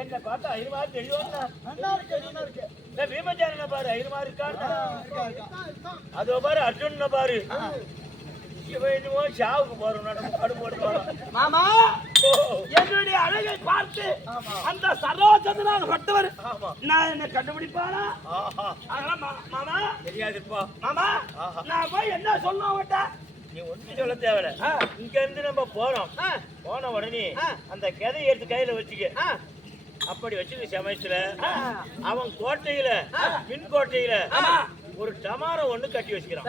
என்ன பார்த்தா ஐயமாறு தெரியும்னா இந்த பீமச்சாரனை பாரு ஐயமாறு இருக்கான்னு அதோ பாரு அர்ஜுன பாரு இவன் என்னமோ சாவுக்கு போறோம் மாமா என்னுடைய அழகை பார்த்து அந்த சரோஜனாக பட்டவர் நான் என்ன கண்டுபிடிப்பானா மாமா தெரியாதுப்பா மாமா நான் போய் என்ன சொல்லுவேன் அவட்ட நீ ஒன்றும் சொல்ல தேவையில்ல இங்க இருந்து நம்ம போறோம் போன உடனே அந்த கதையை எடுத்து கையில வச்சுக்க அப்படி வச்சுக்க சமயத்துல அவன் கோட்டையில பின் கோட்டையில ஒரு டமாரம் ஒண்ணு கட்டி வச்சுக்கிறான்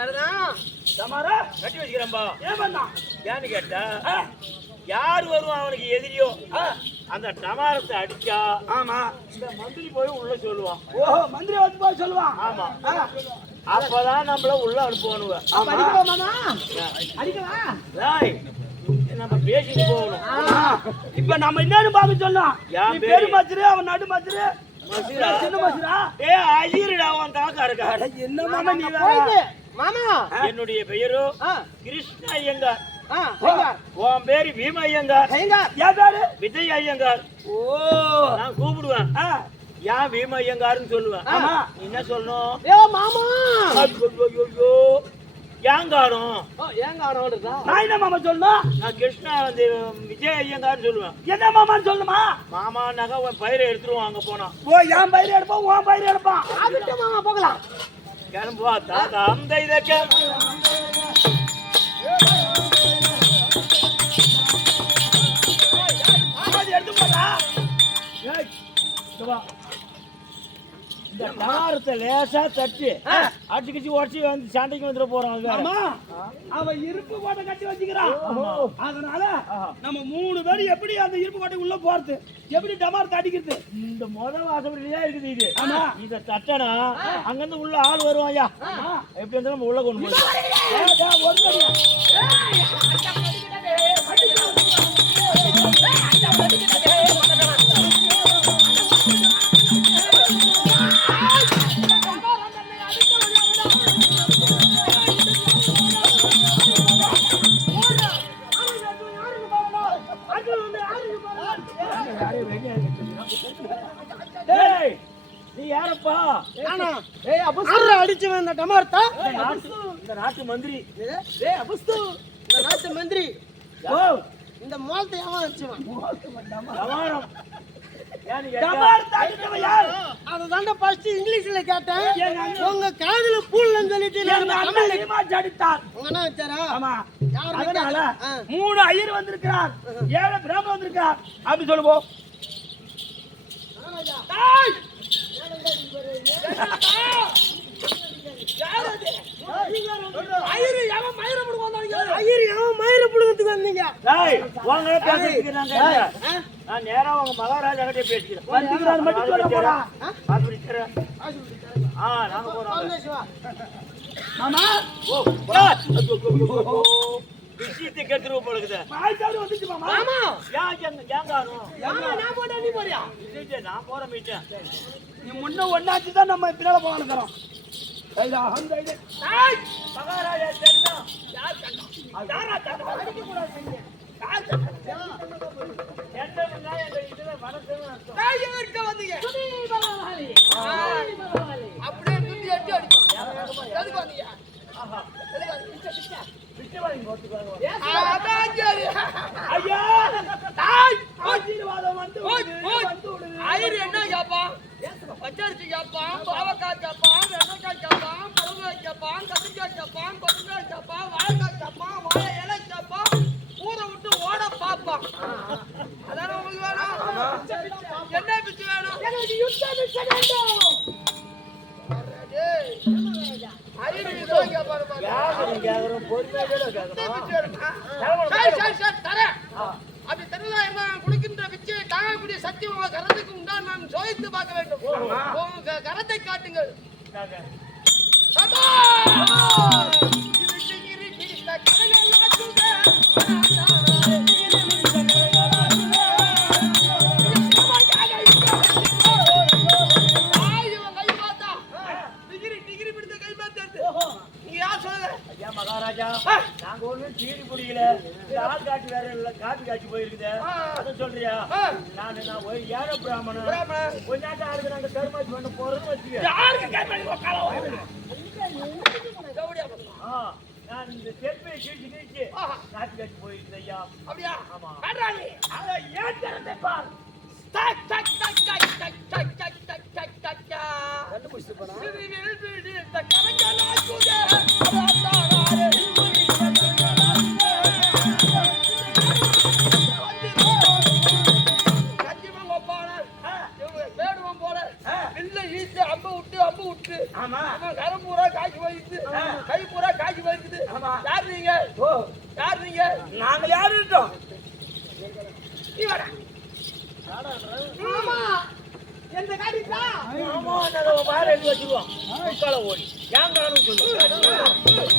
கட்டி வச்சுக்கிறேன்பா ஏன்னு கேட்டா யார் வருவான் அவனுக்கு எதிரியோ அந்த டமாரத்தை அடிச்சா ஆமா இந்த மந்திரி போய் உள்ள சொல்லுவான் ஓஹோ மந்திரி வந்து போய் சொல்லுவான் ஆமா அப்பதான் நம்மள உள்ள அனுப்புவானுவ நம்ம பேசிட்டு போகணும் இப்ப நம்ம என்னன்னு பாக்க சொன்னோம் பெரு மச்சுரு அவன் நடு மச்சுரு சின்ன மச்சுரா ஐயருடா அவன் தாக்கா இருக்கா என்ன மாமா நீ மாமா என்னுடைய பெயரோ கிருஷ்ண ஐயங்கார் உன் பேரு பீம ஐயங்கார் என் பேரு விஜய் ஐயங்கார் ஓ நான் கூப்பிடுவேன் ஏன் பீம ஐயங்காருன்னு சொல்லுவேன் என்ன சொல்லணும் மாமா ஏங்காரம் நான் என்ன மாமா சொல்லணும் நான் கிருஷ்ணா வந்து விஜய் ஐயங்கார்னு சொல்லுவேன் என்ன மாமான்னு சொல்லுமா மாமானாக்கா உன் பயிரை எடுத்துருவோம் அங்க போனா ஓ என் பயிரை எடுப்பான் உன் பயிரை எடுப்பான் அதுக்கு மாமா போகலாம் கிளம்புவா தாத்தா அந்த இதக்க எடுத்து போடா இந்த டமாரத்தை லேசா தட்டி அடிச்சு உடச்சி வந்து சண்டைக்கு வந்துட போறான் அவன் இருப்பு கோட்டை கட்டி வச்சுக்கிறான் அதனால நம்ம 3 பேர் எப்படி அந்த இருப்பு கோட்டை உள்ள போறது எப்படி டமாரத்தை அடிக்கிறது இந்த முதல் வாசப்படியா இருக்குது இது இத தட்டனா அங்கிருந்து உள்ள ஆள் வருவாயா எப்படி இருந்தாலும் நம்ம உள்ள கொண்டு நீ யாரப்பா அடிச்சு வந்த டமாரத்தா இந்த நாட்டு மந்திரி இந்த நாட்டு மந்திரி இந்த மோலத்தை ஏன் அடிச்சுவான் அதுதான்டா ஃபர்ஸ்ட் இங்கிலீஷ்ல கேட்டேன் உங்க காதுல பூல்ல சொல்லிட்டு அடித்தார் உங்க என்ன வச்சாரா ஆமா அதனால 3 ஐயர் வந்திருக்கிறார் 7 பிரம்ம வந்திருக்கிறார் அப்படி சொல்லுவோம் நேரா உங்க மகாராஜா கிட்டே பேசிக்கிறேன் விஷயத்தை கெடுத்துருவோம் போலுக்குது நான் போற மீட்டேன் நீ முன்ன ஒன்னாச்சுதான் நம்ம பின்னால போகணும் பச்சரிசி கேட்பான், பாவக்காய் கேட்பான், வெண்டைக்காய் கேட்பான், முருங்காய் கேட்பான், கத்திரிக்காய் கேட்பான், கொத்தமல்லி கேட்பான், வாழைக்காய் கேட்பான், வாழை இலை கேட்பான், ஊரை விட்டு ஓட பார்ப்பான். அதான உங்களுக்கு வேணும்? என்ன பிச்சு வேணும்? எனக்கு யுத்த பிச்சை வேண்டும். அப்படி தெரியல என்ன குடிக்கின்ற பிச்சை தாங்கக்கூடிய சக்தி உங்க கரத்துக்கு உண்டான் நான் சோதித்து பார்க்க வேண்டும். உங்க கரத்தை காட்டுங்கள். மகாராஜா நாங்க ஒண்ணும் தீனி குடிக்கல ஆள் காட்சி வேற இல்ல காப்பி காட்சி போயிருக்குது அத சொல்றியா நான் போய் ஏழை பிராமணன் கொஞ்ச நாட்டு ஆளுக்கு நாங்க கருமாச்சி பண்ண போறோம்னு வச்சுக்க நான் இந்த செப்பை கீழ்ச்சி காப்பி காட்சி போயிருக்குது ஐயா அப்படியா ஆமா ஏன் திறந்த பார் கை பூரா காய்ச்சி போயிருக்குது. யார் நீங்க? யார் நீங்க? நாங்க யாரு இருக்கோம்? நீ வாடா. ஆமா. எந்த காரிக்கா? ஆமா நாங்க பார எழுதி வச்சிருவோம். உட்கால ஓடி. யாங்கானு சொல்லு.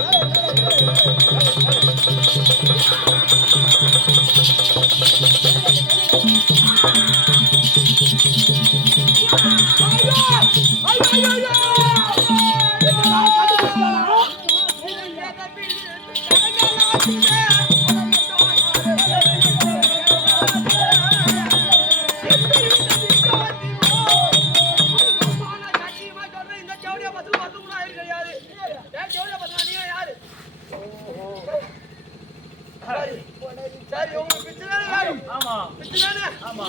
சரி உங்களுக்கு பிச்சை வேணும். ஆமா பிச்சை வேணும். ஆமா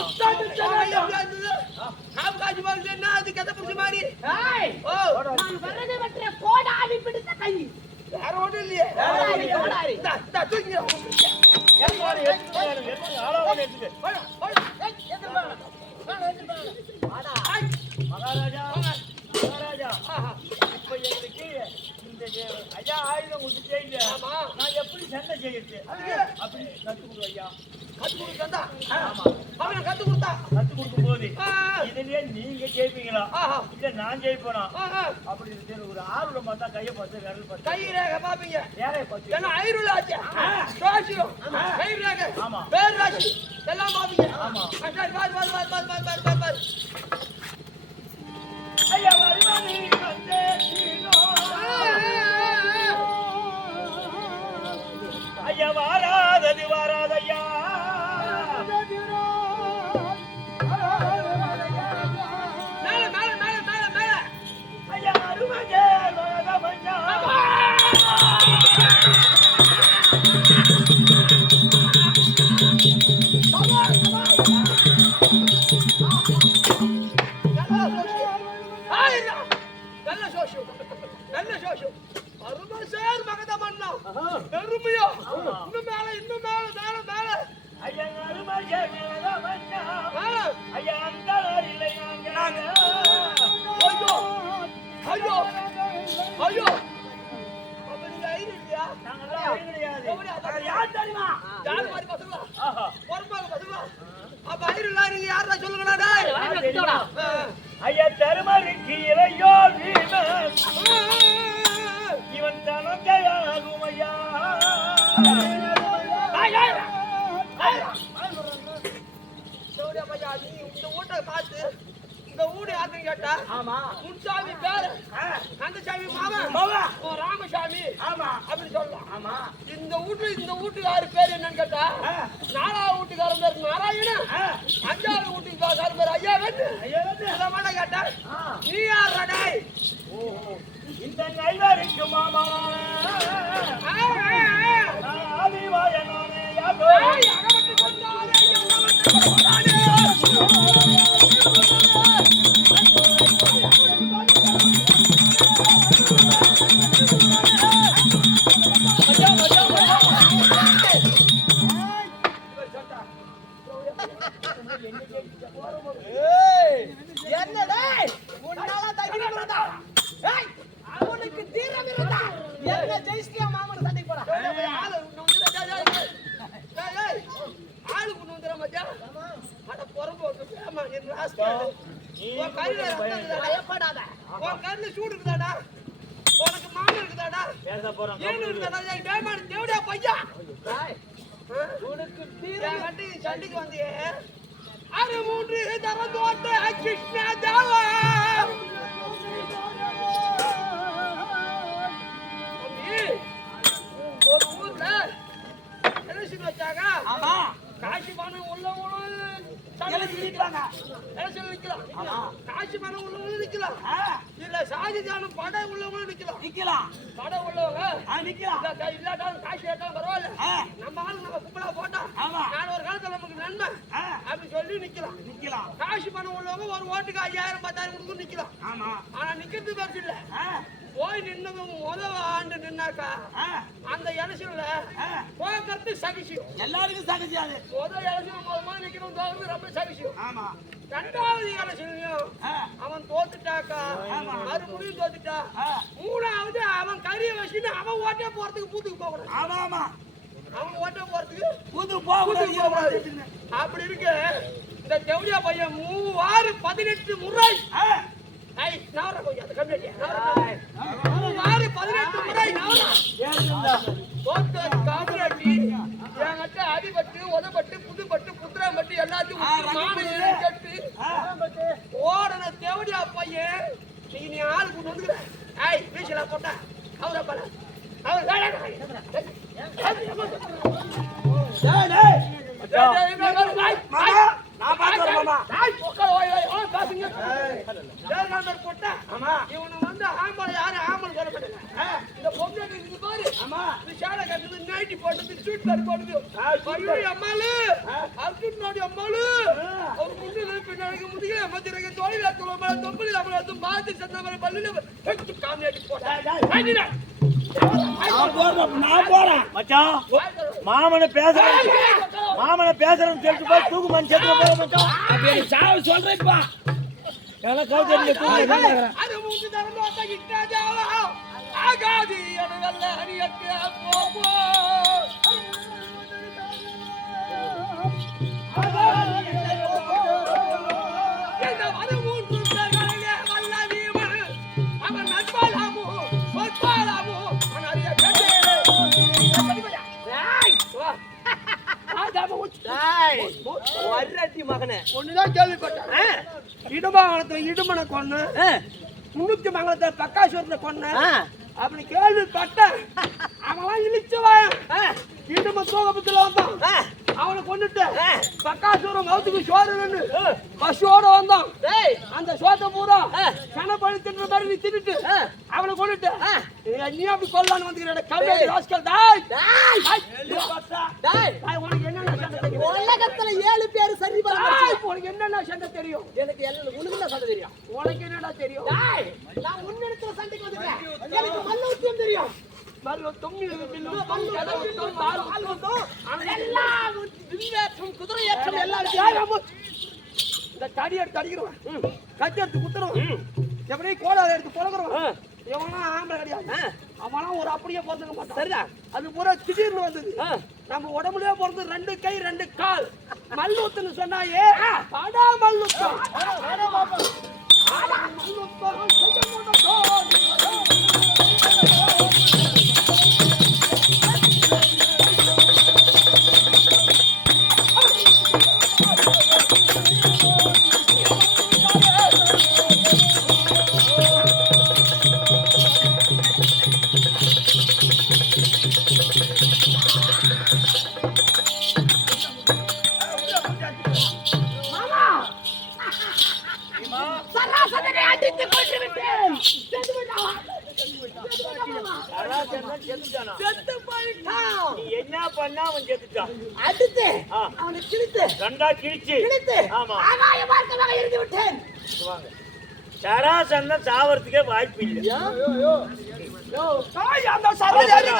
காப்பு காய்ச்சி போகுது என்ன அது கதை புடிச்ச மாதிரி. ஓ நான் வரதை பற்றிய கோடாலி பிடித்த கை. வேற ஒண்ணும் இல்லையே. கோடாலி. தூக்கி மகாராஜா மகாராஜா இப்ப எங்களுக்கு இந்த ஐயா ஆயுதம் கொடுத்துட்டே நான் எப்படி சண்டை செய்யறது அப்படி கத்து கொடு ஐயா. கத்து கொடுத்தா ஆமா அவன் கத்து கொடுத்தா கத்து கொடுக்கும் போது இதுலயே நீங்க ஜெயிப்பீங்களா இல்ல நான் ஜெயிப்பேனா அப்படி இருக்கு. ஒரு ஆர்வம் பார்த்தா கையை பார்த்து விரல் பார்த்து கை ரேகை பாப்பீங்க. வேலையை பார்த்து ஏன்னா ஐருள் ஆச்சு சோசியம் கை ரேகை ஆமா பேர் ராசி எல்லாம் பாப்பீங்க. ஆமா சரி பாரு பாரு பாரு பாரு பாரு பாரு பாரு ஐயா வருவானி வந்தே சீனோ ஐயா வாராதது வாராதையா மேல மேல மேல மேல மேல ஐயா அருமஜே வரதமஞ்சா நல்ல சோஷம் நல்ல சோஷம் அருமசேர் மகதமன்னா பெருமையா இன்னும் மேல இன்னும் மேல மேல மேல ஐயா அருமஜே வரதமஞ்சா ஐயா அந்த இல்லை நாங்க ஐயோ ஐயோ ஐயோ அப்ப நீங்க ஐரு இல்லையா? நாங்கெல்லாம் ஐரு கிடையாது. யார் தெரியுமா? யாரு மாதிரி பசங்களா? பொறுப்பாக பசங்களா? அப்ப ஐரு இல்ல நீங்க யாரா சொல்லுங்கடா டேய். ஐயா தருமருக்கு இளையோ வீமன் இவன் தனக்கையாகும் ஐயா. சௌரியா பையா நீ இந்த ஊட்ட பார்த்து இந்த ஊடு யாருன்னு கேட்டா ஆமா முன்சாமி பேரு கந்தசாமி மாமன் ஓ ராமசாமி ஆமா அப்படி சொல்லலாம். ஆமா இந்த வீட்டு யாரு பேரு என்னன்னு கேட்டா நாலாவது வீட்டுக்காரன் பேரு நாராயணன் அஞ்சாவது வீட்டுக்காரன் பேரு ஐயா வேண்டு ஐயா வந்து இதை மட்டும் கேட்டா நீ யார் டேய்? ஓஹோ இந்த நைவருக்கு மாமா ஆதிவாய நானே யாகோ அகமட்டு கொண்டாரே அகமட்டு கொண்டாரே என்னடா உன்னால தகிர இருந்தா ஏய் அவனுக்கு தீரம் இருந்தா என்ன ஜெயிஸ்டியா மாமன் சண்டை போடா ஆளு ஆளு கொண்டு வந்துற மச்சான் அட பொறம்போக்கு ஏமா நீ ராஸ்கல் ஓ கறில பயப்படாத ஓ கறில சூடு இருக்குதாடா உனக்கு மாமன் இருக்குதாடா பேச போறோம் ஏன் இருக்குதாடா ஏய் டேமான் தேவடா பையா டேய் உனக்கு தீரம் கட்டி சண்டைக்கு வந்தியே அரை மூன்று தரந்தோட்ட கிருஷ்ண தேவா தோத்துட்டாங்க. ஆமா காசு பணம் உள்ளவங்களும் எலெக்ஷன் நிக்கிறாங்க. எலெக்ஷன் நிக்கலாம். ஆமா. காசு பணம் உள்ளவங்களும் நிக்கலாம். ஆ, இல்ல சாதி தானம் படை உள்ளவங்களும் நிக்கலாம். நிக்கலாம். படை உள்ளவங்க நிக்கலாம். இல்லாட்டாலும் காசு கேட்டாலும் பரவாயில்ல, ஆ, நம்ம ஆளு நம்ம கும்பலா போட்டோம், ஆமா. நான் ஒரு காலத்துல நமக்கு நன்மை ஆ, அப்படின்னு சொல்லி நிக்கலாம். நிக்கலாம். காசு பணம் உள்ளவங்க ஒரு ஓட்டுக்கு 5000 10,000 கொடுத்து நிக்கலாம். ஆமா. ஆனா நிக்கிறது பெருசு இல்ல. ஆ, போய் நின்னவங்க முதல் ஆண்டு நின்னாக்கா ஆ, அந்த எலெக்ஷன்ல ஆ, போக்குறது சகிச்சியும். எல்லாருக்கும் சகஜியாது. முதல் எலெக்ஷன் முதல் நிக்கணும் தோக்குறது ரொம்ப சகிச்சியும். ஆமா. ரெண்டாவது எலெக்ஷன்லயும் ஆ, அவன் தோத்துட்டாக்கா, ஆமா. மறுபடியும் தோத்துட்டா, ஆ, மூணாவது அவன் கறியை வச்சுட்டு அவன் ஓட்டே போறதுக்கு பூத்துக்கு போக கூடாது. ஆமா ஆமா. அவன் ஓட்டே போறதுக்கு புது போகக்கூடாது. புது போகக்கூடாது. அப்படி இருக்கு இந்த ஜவுளியா பையன் 18 முறை ஆ, நவரா கொஞ்சம் அந்த கம்யூனிட்டியா 18 முறை நவரா ஏறுதுண்டா. தோத்து காமராட்டி என்கிட்ட அடிபட்டு உதப்பட்டு புதுப்பட்டு புத்திரம்பட்டு எல்லாத்தையும் கட்டு ஓடன தேவடியா பையன் நீ ஆளுக்கு வந்துக்கிற ஐய் வீசலா போட்டா அவரை பல அவர் டேய், டேய். மாமா, நான் பார்த்து வரேன் மாமா. போட்டா இவனை வந்து ஆம்பளை யாரும் ஆம்பளை சொல்லப்பட்டல இந்த பொண்ணு இருக்கு பாரு. ஆமா. இந்த சேலை கட்டுது நைட்டி போட்டது சூட் கட்டு போட்டது பையன் அம்மாளு அர்ஜுன் நாடி அம்மாளு அவர் முன்னிலை பின்னாடி முதுகில மத்திரங்க தோழில துளமல தொம்பலில அமல பாதி சந்தமல பல்லில வெச்சு காமியாட்டி போட்டா நான் போறேன். மச்சான் மாமனை பேசுறேன்னு சொல்லிட்டு போய் தூக்குமான்னு சேர்த்து போய் மச்சான். அப்ப எனக்கு சாவு சொல்றேன்ப்பா. எனக்கு கவுத்தறில தூக்கு. அது மூஞ்சி தரமா தகிட்டா ஜாவா ஆகாதி அடவல்ல ஹரியட்டே போபோ இந்த வர மூன்று தரங்களே வல்லவீமன் அவன் நட்பாலாமு சொற்பாலாமு அனறிய கண்டே டேய் வா ஆதாம டேய் வர்றட்டி மகனே ஒண்ணுதான் கேள்விப்பட்டேன். இடுமாங்கலத்துல இடுமனை கொன்னு, முன்னூத்தி மங்கலத்துல பக்காசுவரத்துல கொன்னு அப்படி கேள்விப்பட்டேன். அவன் இழிச்சவன் இடும தூக்கத்துல வந்தான். அவனை கொண்டுட்டு பக்காசுவரம் மௌத்துக்கு சோறுன்னு பசுவோட வந்தான். அந்த சோத்தை பூரா கணப்பழி தின்ற மாதிரி நீ தின்னுட்டு அவனை கொண்டுட்டு நீ அப்படி கொல்லான்னு வந்துக்கிறேன். கம்பெனி ராஸ்கல் டாய் உனக்கு என்னென்ன சண்டை தெரியும்? உலகத்துல 7 பேர் சரி பண்ண உனக்கு என்னென்ன சண்டை தெரியும்? எனக்கு எல்லாம் உனக்கு சண்டை தெரியும். உனக்கு என்னடா தெரியும்? நான் உன்னிடத்துல சண்டைக்கு வந்துட்டேன். எனக்கு மல்லூத்தியம் தெரியும். எல்லாம் வில்லேற்றம் குதிரை ஏற்றம் எல்லாம் இந்த தடி எடுத்து அடிக்கிறவன் கட்டி எடுத்து குத்துறவன் எப்படி கோடால எடுத்து பொழக்கிறவன் இவனா ஆம்பளை கிடையாது. அவனா ஒரு அப்படியே பிறந்துக்க மாட்டான். சரிதான். அது பூரா திடீர்னு வந்தது. நம்ம உடம்புலயே பிறந்து 2 கை 2 கால் மல்லூத்துன்னு சொன்னாயே படா மல்லுத்தம் சராசரி அடித்து கொண்டு விட்டேன். செத்து போயிட்டான். நீ என்ன பண்ணா அவன் செத்துட்டான். அடுத்து அவனை கிழித்து ரெண்டா கிழிச்சு ஆமா ஆகாய மார்க்கமாக இருந்து விட்டேன். சராசந்தம் சாவறதுக்கே வாய்ப்பு இல்லை. அந்த சரோஜாரி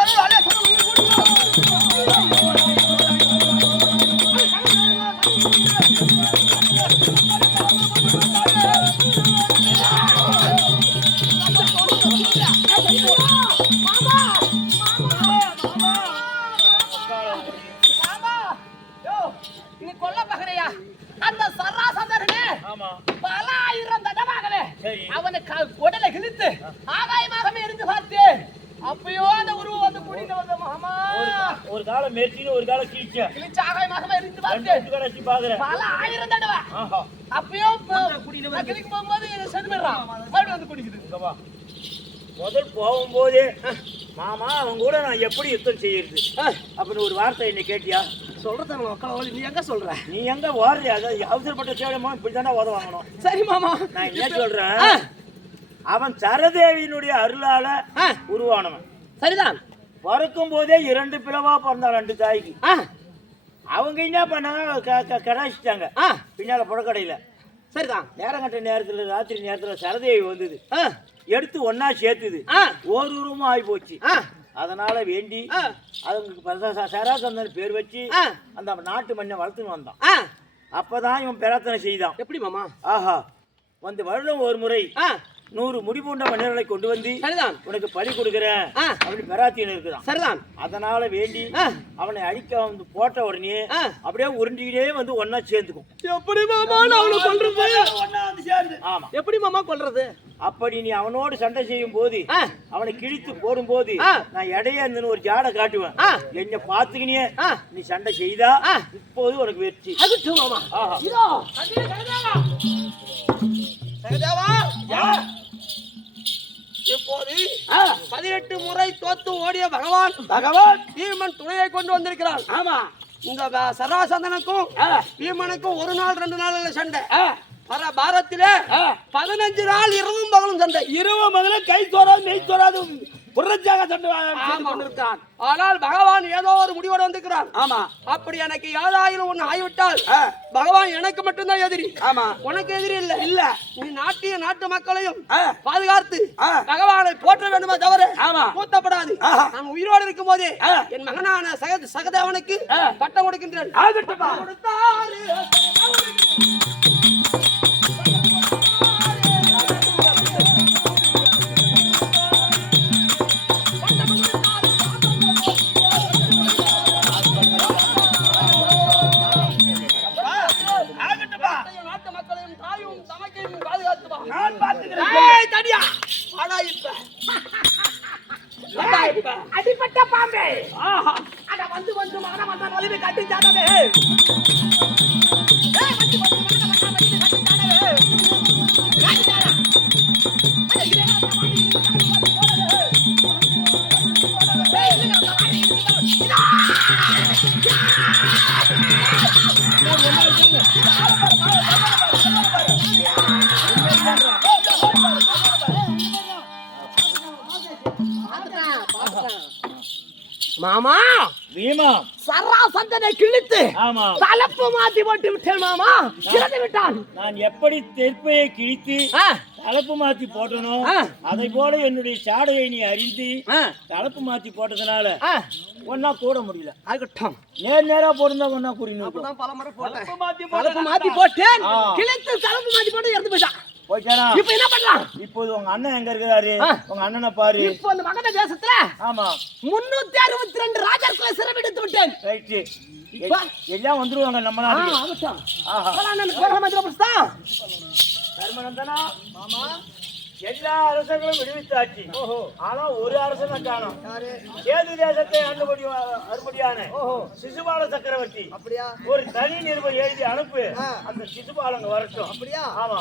நீ கொல்ல பகரையா அந்த சராசந்தரனே பல ஆயிரம் தடவாகவே அவனை உடலை கிழித்து ஆகாயமாகவே இருந்து பார்த்தேன். அப்பயோ அந்த உருவம் வந்து குடிக்க வந்த மாமா ஒரு காலம் மெர்ச்சின்னு ஒரு காலம் கிழிச்ச கிழிச்சு ஆகாயமாகவே இருந்து பார்த்தேன். கடைசி பாக்குறேன் பல ஆயிரம் தடவை அப்பயோ கிழிக்கும் போகும்போது செத்து போயிடுறான். மறுபடியும் வந்து குடிக்குது. முதல் போகும்போதே மாமா அவங்க கூட நான் எப்படி யுத்தம் செய்யறது அப்படின்னு ஒரு வார்த்தை என்ன கேட்டியா? சொல்றத மக்கள் நீ எங்க சொல்ற? நீ எங்க ஓடுறியா? அதாவது அவசரப்பட்ட சேவலமா இப்படித்தானே உத வாங்கணும். சரி மாமா, நான் என்ன சொல்றேன், அவன் சரதேவியினுடைய அருளால உருவானவன். சரிதான். பிறக்கும் போதே 2 பிளவா பிறந்தான் 2 தாய்க்கு. அவங்க என்ன பண்ணாங்க, கடாச்சிட்டாங்க பின்னால புடக்கடையில. சரிதான். நேரங்கட்ட நேரத்துல ராத்திரி நேரத்துல சரதேவி வந்தது, எடுத்து ஒன்னா சேர்த்துது, ஒரு உருவமா ஆகி போச்சு. அதனால வேண்டி அதுங்களுக்கு சராசந்தன் பேர் வச்சு அந்த நாட்டு மண்ணை வளர்த்துன்னு வந்தான். அப்பதான் இவன் பிரார்த்தனை செய்தான். எப்படி மாமா? ஆஹா, வந்து வருடம் ஒரு முறை 100 முடிபூண்ட மன்னர்களை கொண்டு வந்து உனக்கு பலி கொடுக்கிறேன் அப்படி பெராத்தின்னு இருக்குதான். சரிதான். அதனால வேண்டி அவனை அழிக்க வந்து போட்ட உடனே அப்படியே உருண்டிக்கிட்டே வந்து ஒன்னா சேர்ந்துக்கும். எப்படி மாமா அவனை கொல்றது? ஒன்னா வந்து சேருது. ஆமா. எப்படி மாமா கொல்றது? அப்படி நீ அவனோடு சண்டை செய்யும் போது அவனை கிழித்து போடும் போது நான் இடையே இருந்துன்னு ஒரு ஜாடை காட்டுவேன். என்ன பாத்துக்கினியே நீ சண்டை செய்தா இப்போது உனக்கு வெற்றி. இப்போது 18 முறை தோத்து ஓடிய பகவான் பீமன் துணையை கொண்டு வந்திருக்கிறான். ஆமா, இந்த சராசந்தனுக்கும் பீமனுக்கும் 1 நாள் 2 நாள் சண்டை. பாரத்திலே 15 நாள் இரவும் பகலும் சண்டை. இரவு மகள கை தோறாது மெய் தோறாது புரட்சியாக சண்டை கொண்டிருக்கான். ஆனால் பகவான் ஏதோ ஒரு முடிவோடு வந்திருக்கிறான். ஆமா, அப்படி எனக்கு ஏதாயிரம் ஒண்ணு ஆகிவிட்டால் பகவான் எனக்கு மட்டும்தான் எதிரி. ஆமா, உனக்கு எதிரி இல்ல. இல்ல, நீ நாட்டு மக்களையும் பாதுகாத்து பகவானை போற்ற வேண்டுமா தவிர கூத்தப்படாது. நான் உயிரோடு இருக்கும் போதே என் மகனான சகதேவனுக்கு பட்டம் கொடுக்கின்றேன். அடிப்பட்ட பாம்பே, அட வந்து வந்து மகன வந்த நலிவை கட்டி சாடவே. மாமா பீமா சராசந்தனை கிழித்து தலைப்பு மாத்தி போட்டு விட்டேன் மாமா. இறந்து விட்டான். நான் எப்படி தெற்பையை கிழித்து தலைப்பு மாத்தி போட்டனோ அதை போல என்னுடைய சாடையை நீ அறிந்து தலைப்பு மாத்தி போட்டதுனால ஒன்னா கூட முடியல. ஆகட்டும், நேரா போடுந்தா ஒன்னா கூறினோம். தலைப்பு மாத்தி போட்டேன், கிழித்து தலைப்பு மாத்தி போட்டு இறந்து போயிட்டான். இப்ப என்ன பண்ணலாம்? இப்போது உங்க அண்ணன் எங்க இருக்காரு? உங்க அண்ணனை பாரு. இப்போ அந்த மகத தேசத்துல ஆமா 362 ராஜாக்களை சிறைபிடித்து விட்டேன். ரைட், எல்லாம் வந்துருவாங்க நம்ம நாட்டுக்கு. ஆகட்டும். நான் கோர மந்திர புஸ்தா தர்மநந்தனா மாமா, எல்லா அரசர்களும் விடுவித்தாச்சு. ஆனா ஒரு அரசனை காணோம். சேது தேசத்தை அறுபடியான சிசுபால சக்கரவர்த்தி ஒரு தனி நிருபம் எழுதி அனுப்பு. அந்த சிசுபாலங்க வரட்டும். அப்படியா? ஆமா,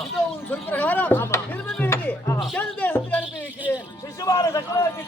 சொல் பிரகாரம் நிருபம் எழுதி சேது தேசத்துக்கு அனுப்பி வைக்கிறேன். சிசுபால சக்கரவர்த்தி